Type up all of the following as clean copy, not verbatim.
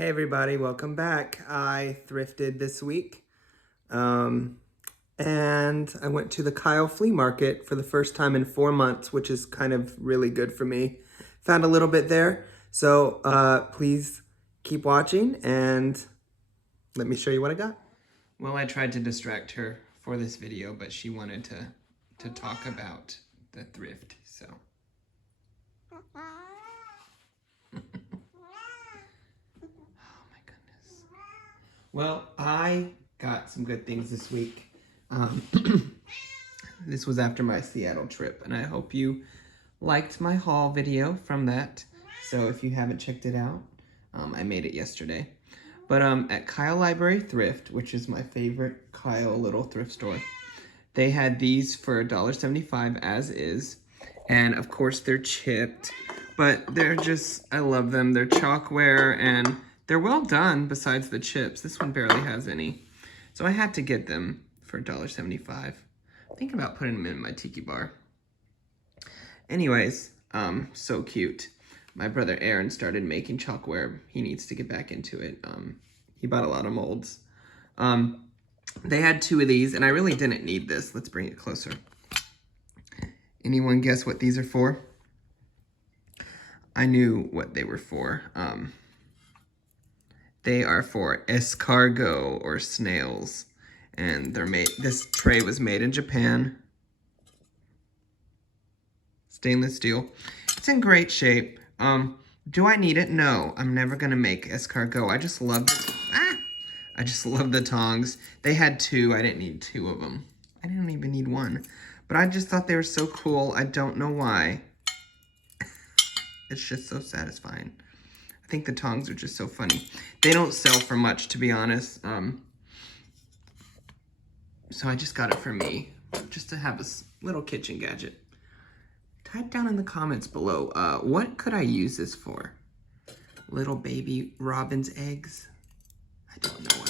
Hey everybody, welcome back. I thrifted this week and I went to the Kyle Flea Market for the first time in 4 months, which is kind of really good for me. Found a little bit there, so please keep watching and let me show you what I got. Well, I tried to distract her for this video, but she wanted to talk about the thrift, so. Well, I got some good things this week. This was after my Seattle trip, and I hope you liked my haul video from that. So if you haven't checked it out, I made it yesterday. But at Kyle Library Thrift, which is my favorite Kyle little thrift store, they had these for $1.75 as is. And of course they're chipped, but they're just, I love them. They're chalkware and they're well done besides the chips. This one barely has any. So I had to get them for $1.75. I'm thinking about putting them in my tiki bar. Anyways, so cute. My brother Aaron started making chalkware. He needs to get back into it. He bought a lot of molds. They had 2 of these and I really didn't need this. Let's bring it closer. Anyone guess what these are for? I knew what they were for. They are for escargot or snails. And they're made, this tray was made in Japan. Stainless steel. It's in great shape. Do I need it? No, I'm never gonna make escargot. I just love I just love the tongs. They had 2, I didn't need 2 of them. I didn't even need 1. But I just thought they were so cool. I don't know why. It's just so satisfying. I think the tongs are just so funny. They don't sell for much, to be honest. So I just got it for me, just to have a little kitchen gadget. Type down in the comments below, what could I use this for? Little baby robin's eggs? I don't know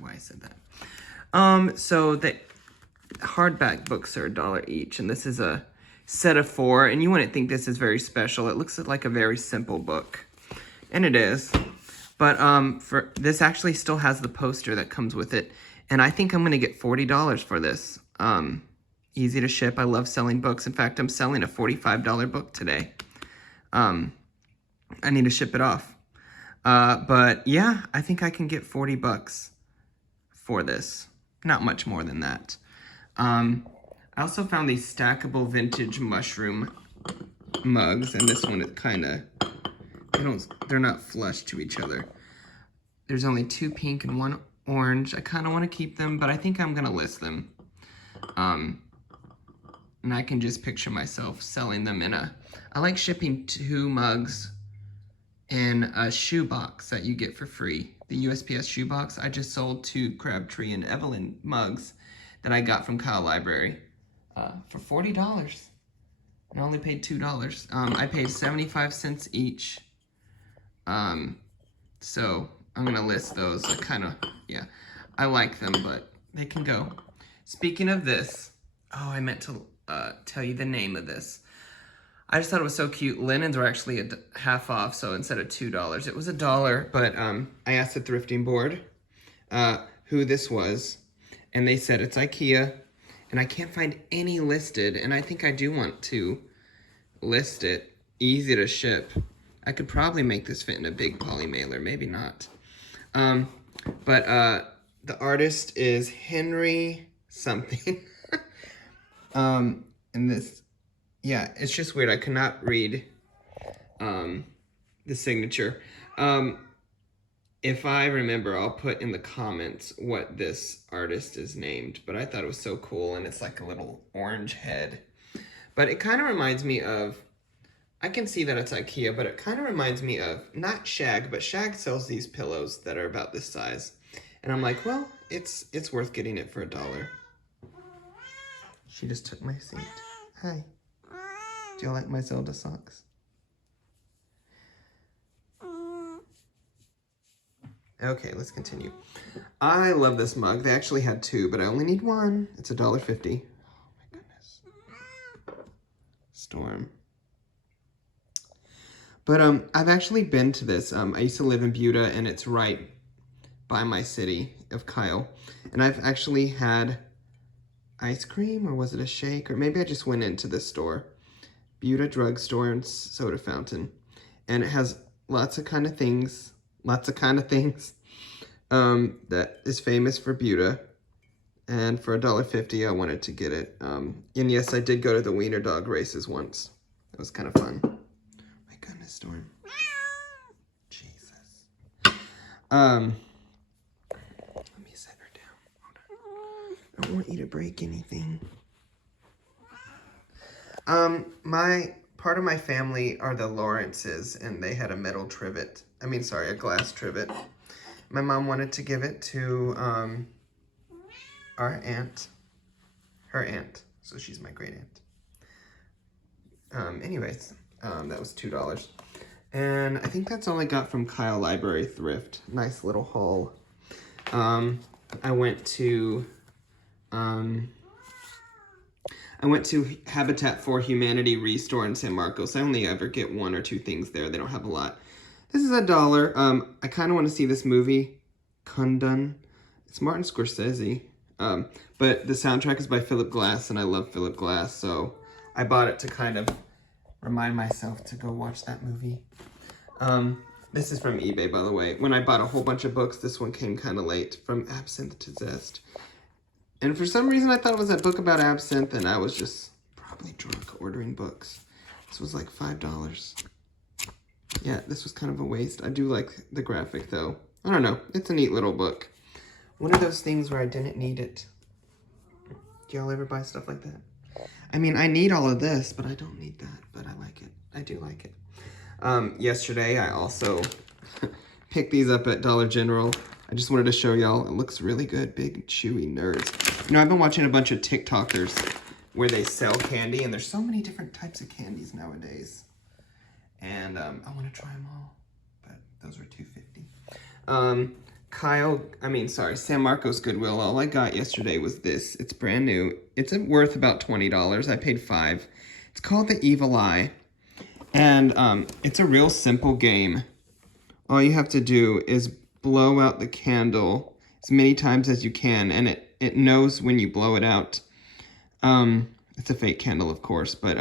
why I said that. So the hardback books are $1 each, and this is a set of 4, and you wouldn't think this is very special. It looks like a very simple book, and it is. But for this actually still has the poster that comes with it, and I think I'm gonna get $40 for this. Easy to ship. I love selling books. In fact, I'm selling a $45 book today. I need to ship it off. But yeah, I think I can get 40 bucks for this. Not much more than that. I also found these stackable vintage mushroom mugs, and this one is kind of, they're not flush to each other. There's only 2 pink and 1 orange. I kind of want to keep them, but I think I'm gonna list them. And I can just picture myself selling them in I like shipping 2 mugs in a shoebox that you get for free. The USPS shoebox. I just sold 2 Crabtree and Evelyn mugs that I got from Kyle Library for $40. And I only paid $2. I paid 75 cents each. So I'm gonna list those. Yeah, I like them, but they can go. Speaking of this, oh, I meant to tell you the name of this. I just thought it was so cute. Linens were actually half off, so instead of $2, it was $1. But I asked the thrifting board who this was, and they said it's Ikea, and I can't find any listed, and I think I do want to list it. Easy to ship. I could probably make this fit in a big poly mailer, maybe not. But the artist is Henry something. And this, yeah, it's just weird. I cannot read the signature. If I remember, I'll put in the comments what this artist is named, but I thought it was so cool, and it's like a little orange head. But it kind of reminds me of, I can see that it's Ikea, but it kind of reminds me of, not Shag, but Shag sells these pillows that are about this size. And I'm like, well, it's worth getting it for $1. She just took my seat. Hi. Do you like my Zelda socks? Okay, let's continue. I love this mug. They actually had 2, but I only need 1. It's $1.50. Oh my goodness. Storm. But I've actually been to this. I used to live in Buda, and it's right by my city of Kyle. And I've actually had ice cream, or was it a shake? Or maybe I just went into this store. Buda Drugstore and Soda Fountain. And it has lots of kind of things that is famous for Buda. And for $1.50, I wanted to get it. And yes, I did go to the Wiener Dog races once. It was kind of fun. My goodness, Storm. Jesus. Let me set her down. Hold on. I don't want you to break anything. Part of my family are the Lawrences, and they had a metal trivet. A glass trivet. My mom wanted to give it to our aunt, her aunt, so she's my great aunt. Anyways, that was $2. And I think that's all I got from Kyle Library Thrift. Nice little haul. I went to Habitat for Humanity Restore in San Marcos. I only ever get 1 or 2 things there. They don't have a lot. This is $1. I kind of want to see this movie, Kundun. It's Martin Scorsese. But the soundtrack is by Philip Glass, and I love Philip Glass, so I bought it to kind of remind myself to go watch that movie. This is from eBay, by the way. When I bought a whole bunch of books, this one came kind of late, From Absinthe to Zest. And for some reason, I thought it was a book about absinthe, and I was just probably drunk ordering books. This was like $5. Yeah, this was kind of a waste. I do like the graphic, though. I don't know. It's a neat little book. One of those things where I didn't need it. Do y'all ever buy stuff like that? I mean, I need all of this, but I don't need that. But I like it. I do like it. Yesterday, I also picked these up at Dollar General. I just wanted to show y'all. It looks really good. Big, chewy nerds. You know, I've been watching a bunch of TikTokers where they sell candy, and there's so many different types of candies nowadays. And I want to try them all, but those were $2.50. San Marcos Goodwill. All I got yesterday was this. It's brand new. It's worth about $20. I paid $5. It's called The Evil Eye. And it's a real simple game. All you have to do is blow out the candle as many times as you can, and it knows when you blow it out. It's a fake candle, of course, but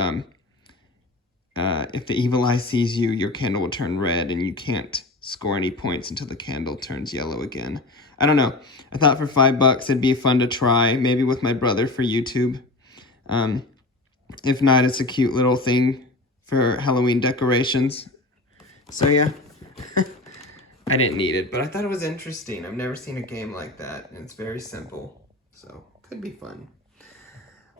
if the evil eye sees you, your candle will turn red, and you can't score any points until the candle turns yellow again. I don't know. I thought for $5 it'd be fun to try, maybe with my brother for YouTube. If not, it's a cute little thing for Halloween decorations. So yeah, I didn't need it, but I thought it was interesting. I've never seen a game like that, and it's very simple, so could be fun.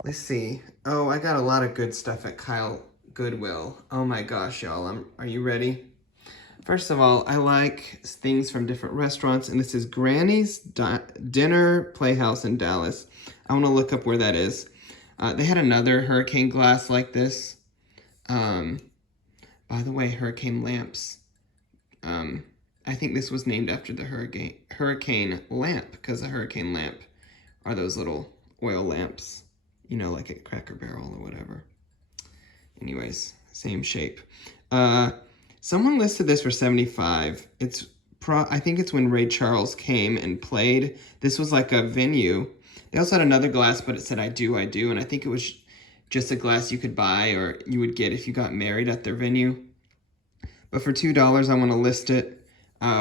Let's see. Oh, I got a lot of good stuff at Kyle Goodwill. Oh my gosh, y'all. Are you ready? First of all, I like things from different restaurants, and this is Granny's Dinner Playhouse in Dallas. I want to look up where that is. They had another hurricane glass like this. By the way, hurricane lamps. I think this was named after the hurricane lamp, because a hurricane lamp are those little oil lamps, you know, like a Cracker Barrel or whatever. Anyways, same shape. Someone listed this for $75. I think it's when Ray Charles came and played. This was like a venue. They also had another glass, but it said I do, and I think it was just a glass you could buy or you would get if you got married at their venue. But for $2, I want to list it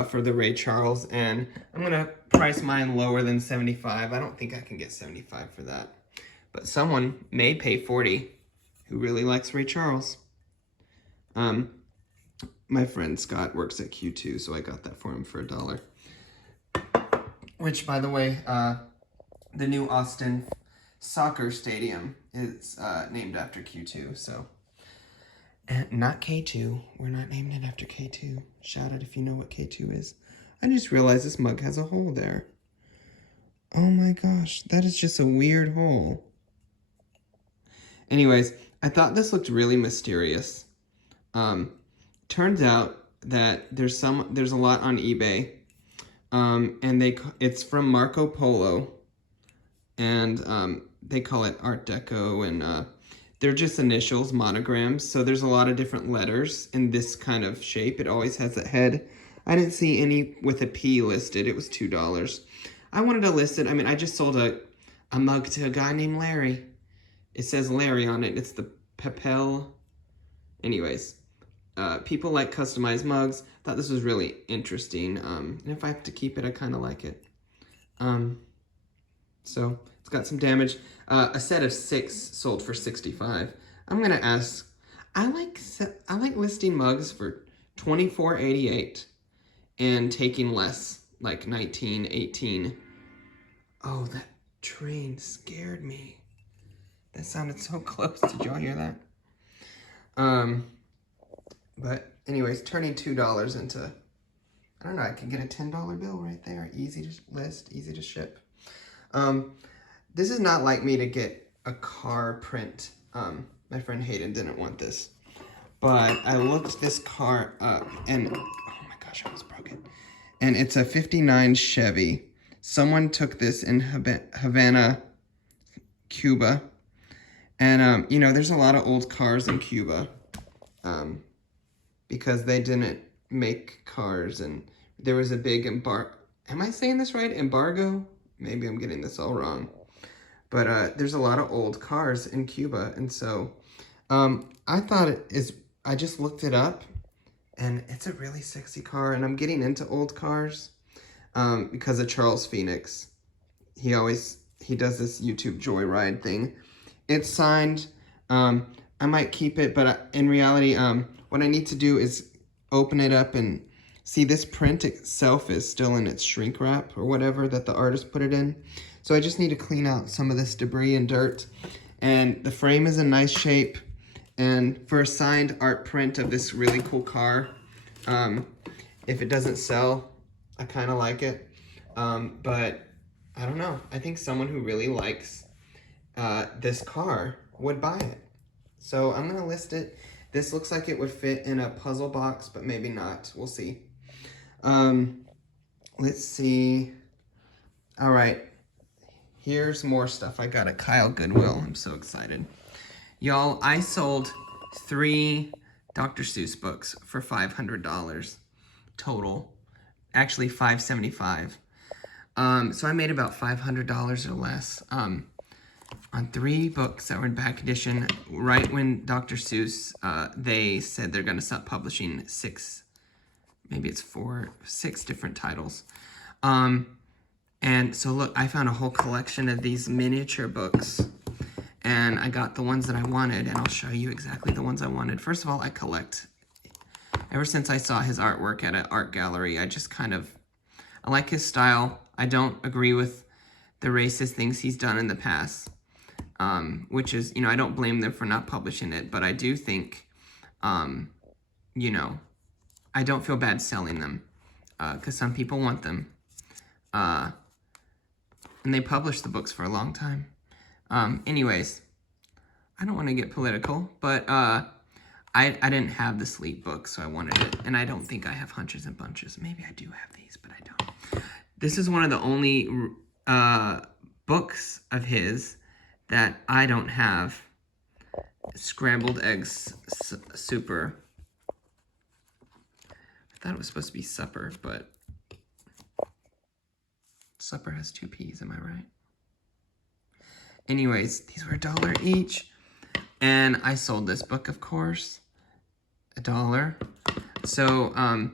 for the Ray Charles, and I'm going to price mine lower than $75. I don't think I can get $75 for that. But someone may pay $40 who really likes Ray Charles. My friend Scott works at Q2, so I got that for him for $1. Which, by the way, the new Austin soccer stadium is named after Q2, so. And not K2. We're not naming it after K2. Shout out if you know what K2 is. I just realized this mug has a hole there. Oh my gosh, that is just a weird hole. Anyways, I thought this looked really mysterious. Turns out that there's a lot on eBay, and it's from Marco Polo, and they call it Art Deco, and they're just initials, monograms. So there's a lot of different letters in this kind of shape. It always has a head. I didn't see any with a P listed. It was $2. I wanted to list it. I mean, I just sold a mug to a guy named Larry. It says Larry on it. It's the Papel. Anyways, people like customized mugs. Thought this was really interesting. And if I have to keep it, I kind of like it. So it's got some damage. A set of 6 sold for $65. I'm gonna ask. I like listing mugs for $24.88 and taking less, like $19, $18. Oh, that train scared me. That sounded so close. Did y'all hear that? But anyways, turning $2 into, I don't know, I could get a $10 bill right there. Easy to list, easy to ship. This is not like me to get a car print. My friend Hayden didn't want this. But I looked this car up and, oh my gosh, I almost broke it. And it's a 59 Chevy. Someone took this in Havana, Cuba. And, you know, there's a lot of old cars in Cuba because they didn't make cars. And there was a big am I saying this right? Embargo? Maybe I'm getting this all wrong. But there's a lot of old cars in Cuba. And so I thought I just looked it up. And it's a really sexy car. And I'm getting into old cars because of Charles Phoenix. He does this YouTube Joyride thing. It's signed. I might keep it, but in reality, what I need to do is open it up and see this print itself is still in its shrink wrap or whatever that the artist put it in. So I just need to clean out some of this debris and dirt. And the frame is in nice shape. And for a signed art print of this really cool car, if it doesn't sell, I kind of like it. But I don't know. I think someone who really likes this car would buy it. So I'm gonna list it. This looks like it would fit in a puzzle box, but maybe not. We'll see. Let's see. All right, here's more stuff I got at Kyle Goodwill. I'm so excited. Y'all, I sold 3 Dr. Seuss books for $500 total. Actually, $575. So I made about $500 or less. On 3 books that were in back edition, right when Dr. Seuss, they said they're going to stop publishing 6, maybe it's 6 different titles. And so look, I found a whole collection of these miniature books, and I got the ones that I wanted, and I'll show you exactly the ones I wanted. First of all, I collect. Ever since I saw his artwork at an art gallery, I like his style. I don't agree with the racist things he's done in the past. Which is, you know, I don't blame them for not publishing it, but I do think, you know, I don't feel bad selling them, because some people want them, and they published the books for a long time. Anyways, I don't want to get political, but I didn't have the Sleep book, so I wanted it, and I don't think I have Hunches and Bunches. Maybe I do have these, but I don't. This is one of the only books of his that I don't have. Scrambled Eggs Super. I thought it was supposed to be Supper, but Supper has 2 P's, am I right? Anyways, these were $1 each. And I sold this book, of course, $1. So, I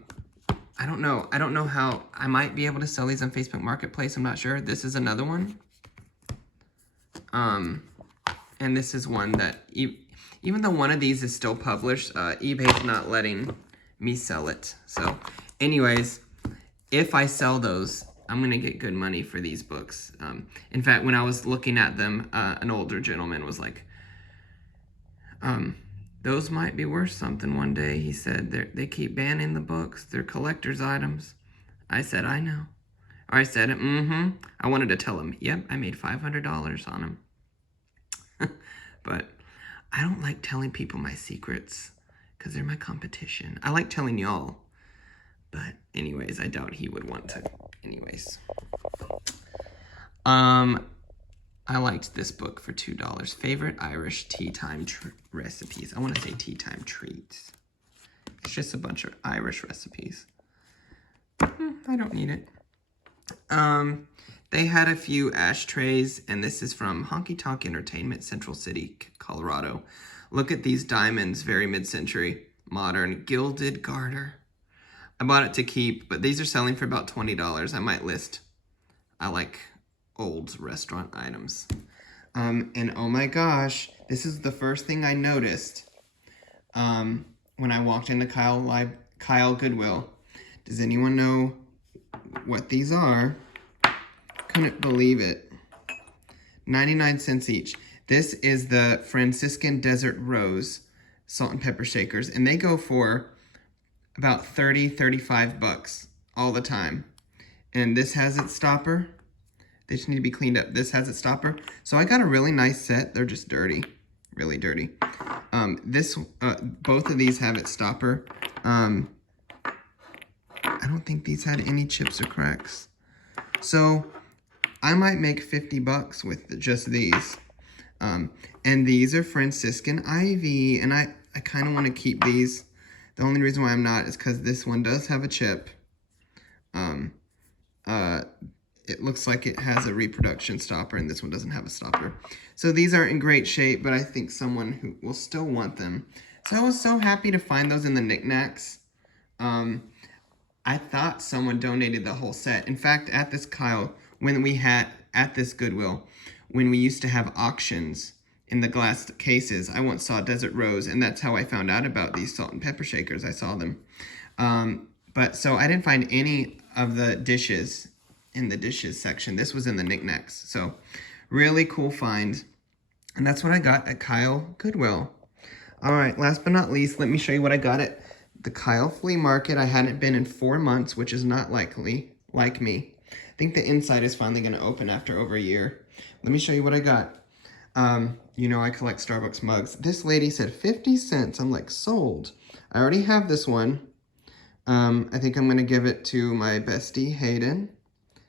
don't know. I don't know how. I might be able to sell these on Facebook Marketplace. I'm not sure. This is another one. And this is one that, even though one of these is still published, eBay's not letting me sell it. So, anyways, if I sell those, I'm going to get good money for these books. In fact, when I was looking at them, an older gentleman was like, those might be worth something one day. He said, they keep banning the books. They're collector's items. I said, I know. Or I said, I wanted to tell him, yep, I made $500 on them. But I don't like telling people my secrets because they're my competition. I like telling y'all. But anyways, I doubt he would want to. Anyways. I liked this book for $2. Favorite Irish tea time recipes. I want to say tea time treats. It's just a bunch of Irish recipes. I don't need it. They had a few ashtrays, and this is from Honky Tonk Entertainment, Central City, Colorado. Look at these diamonds, very mid-century, modern, gilded garter. I bought it to keep, but these are selling for about $20. I might list. I like old restaurant items. And oh my gosh, this is the first thing I noticed when I walked into Kyle Goodwill. Does anyone know what these are? Couldn't believe it. 99 cents each. This is the Franciscan Desert Rose salt and pepper shakers, and they go for about 35 bucks all the time. And this has its stopper. They just need to be cleaned up. This has its stopper. So I got a really nice set. They're just dirty, really dirty. Both of these have its stopper. I don't think these had any chips or cracks. So I might make 50 bucks with just these. And these are Franciscan Ivy, and I kind of want to keep these. The only reason why I'm not is because this one does have a chip. It looks like it has a reproduction stopper, and this one doesn't have a stopper. So these aren't in great shape, but I think someone who will still want them. So I was so happy to find those in the KnickKnacks. I thought someone donated the whole set. In fact, at this at this Goodwill, when we used to have auctions in the glass cases, I once saw Desert Rose, and that's how I found out about these salt and pepper shakers. I saw them. So I didn't find any of the dishes in the dishes section. This was in the KnickKnacks. So really cool find. And that's what I got at Kyle Goodwill. All right, last but not least, let me show you what I got at the Kyle Flea Market. I hadn't been in 4 months, which is not likely, like me. I think the inside is finally going to open after over a year. Let me show you what I got. You know I collect Starbucks mugs. This lady said 50 cents. I'm like, sold. I already have this one. I think I'm going to give it to my bestie, Hayden,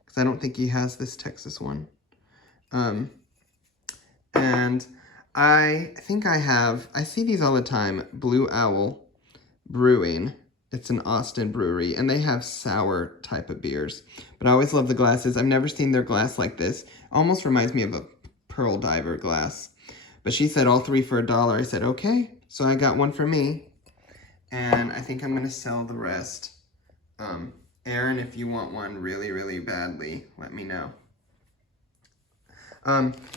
because I don't think he has this Texas one. And I think I see these all the time, Blue Owl Brewing. It's an Austin brewery, and they have sour type of beers. But I always love the glasses. I've never seen their glass like this. Almost reminds me of a Pearl Diver glass. But she said all 3 for $1. I said, okay. So I got one for me, and I think I'm going to sell the rest. Aaron, if you want one really, really badly, let me know.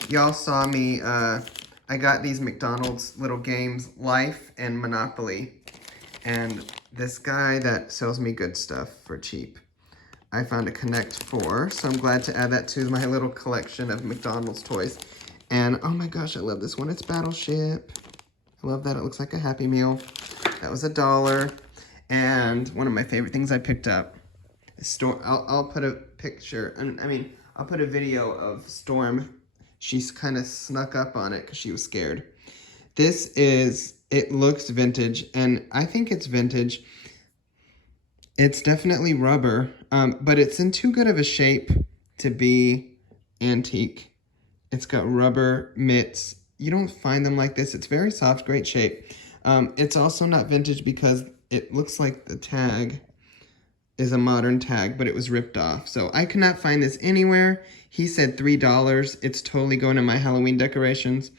Y'all saw me, I got these McDonald's little games, Life and Monopoly. And this guy that sells me good stuff for cheap, I found a Connect 4, so I'm glad to add that to my little collection of McDonald's toys. And oh my gosh, I love this one. It's Battleship. I love that. It looks like a Happy Meal. That was $1. And one of my favorite things I picked up is Storm. I'll put a picture, I'll put a video of Storm. She's kind of snuck up on it because she was scared. It looks vintage, and I think it's vintage. It's definitely rubber, but it's in too good of a shape to be antique. It's got rubber mitts. You don't find them like this. It's very soft, great shape. It's also not vintage because it looks like the tag is a modern tag, but it was ripped off. So I could not find this anywhere. He said $3. It's totally going in my Halloween decorations.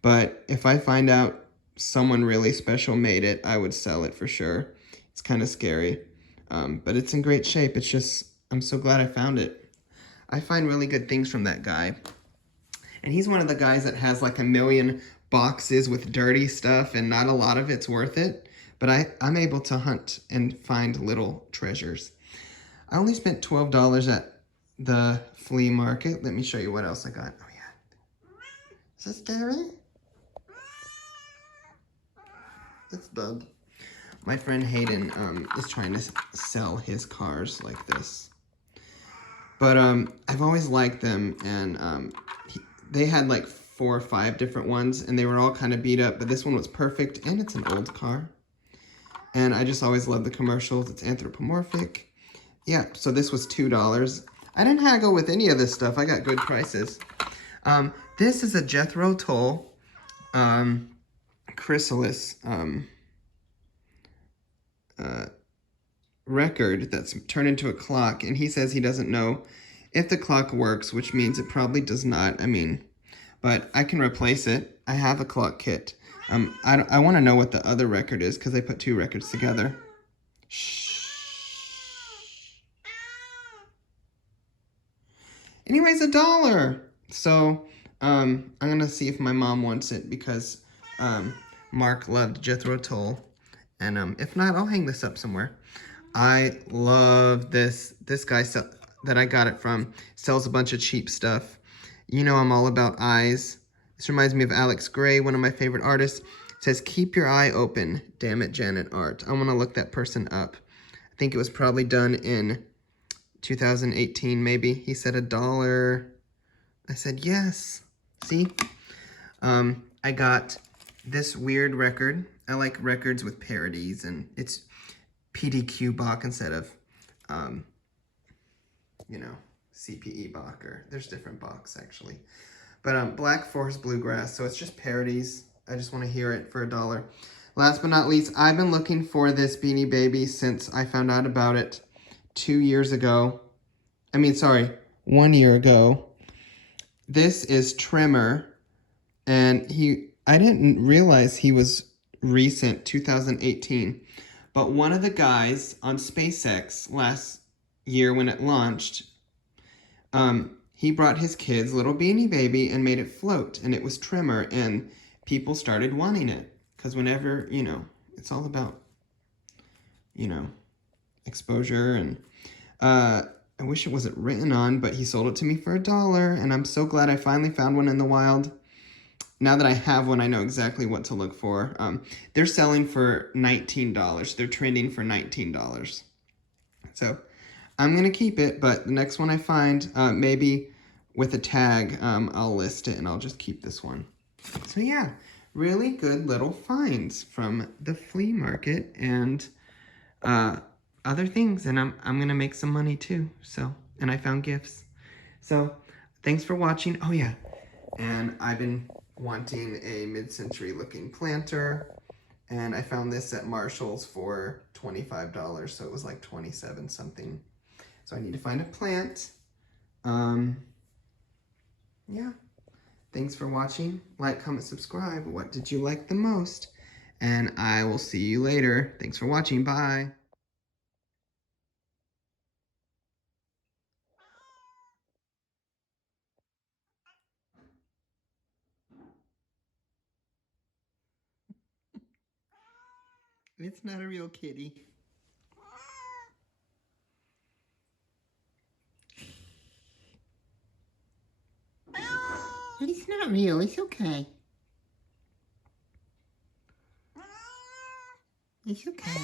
But if I find out someone really special made it, I would sell it for sure. It's kind of scary. But it's in great shape. It's just, I'm so glad I found it. I find really good things from that guy. And he's one of the guys that has like 1 million boxes with dirty stuff, and not a lot of it's worth it. But I'm able to hunt and find little treasures. I only spent $12 at the flea market. Let me show you what else I got. Oh yeah. Is that scary? It's dead. My friend Hayden is trying to sell his cars like this. But I've always liked them, and they had like 4 or 5 different ones, and they were all kind of beat up, but this one was perfect, and it's an old car. And I just always love the commercials. It's anthropomorphic. Yeah, so this was $2. I didn't haggle with any of this stuff. I got good prices. This is a Jethro Tull chrysalis record that's turned into a clock, and he says he doesn't know if the clock works, which means it probably does not. I mean, but I can replace it. I have a clock kit. I want to know what the other record is because I put two records together. Shh. Anyways, $1. So, I'm gonna see if my mom wants it because Mark loved Jethro Tull, and if not, I'll hang this up somewhere. I love this. This guy that I got it from sells a bunch of cheap stuff. You know I'm all about eyes. This reminds me of Alex Gray, one of my favorite artists. It says, "Keep your eye open, damn it, Janet Art." I want to look that person up. I think it was probably done in 2018, maybe. He said $1. I said, yes. See? I got this weird record. I like records with parodies, and it's PDQ Bach instead of, you know, CPE Bach, or there's different Bachs, actually. But Black Forest Bluegrass, so it's just parodies. I just want to hear it for $1. Last but not least, I've been looking for this Beanie Baby since I found out about it 2 years ago. I mean, sorry, 1 year ago. This is Tremor, and I didn't realize he was recent, 2018. But one of the guys on SpaceX last year when it launched, he brought his kid's little Beanie Baby and made it float, and it was Tremor, and people started wanting it. Because whenever, you know, it's all about, you know, exposure, and I wish it wasn't written on, but he sold it to me for $1, and I'm so glad I finally found one in the wild. Now that I have one, I know exactly what to look for. They're selling for $19. They're trending for $19. So I'm going to keep it, but the next one I find, maybe with a tag, I'll list it, and I'll just keep this one. So yeah, really good little finds from the flea market and other things, and I'm going to make some money too. So, and I found gifts. So thanks for watching. Oh yeah, and I've been wanting a mid-century looking planter, and I found this at Marshall's for $25, so it was like 27 something. So I need to find a plant. Yeah, thanks for watching. Like, comment, subscribe. What did you like the most? And I will see you later. Thanks for watching. Bye. It's not a real kitty. It's not real. It's okay. It's okay.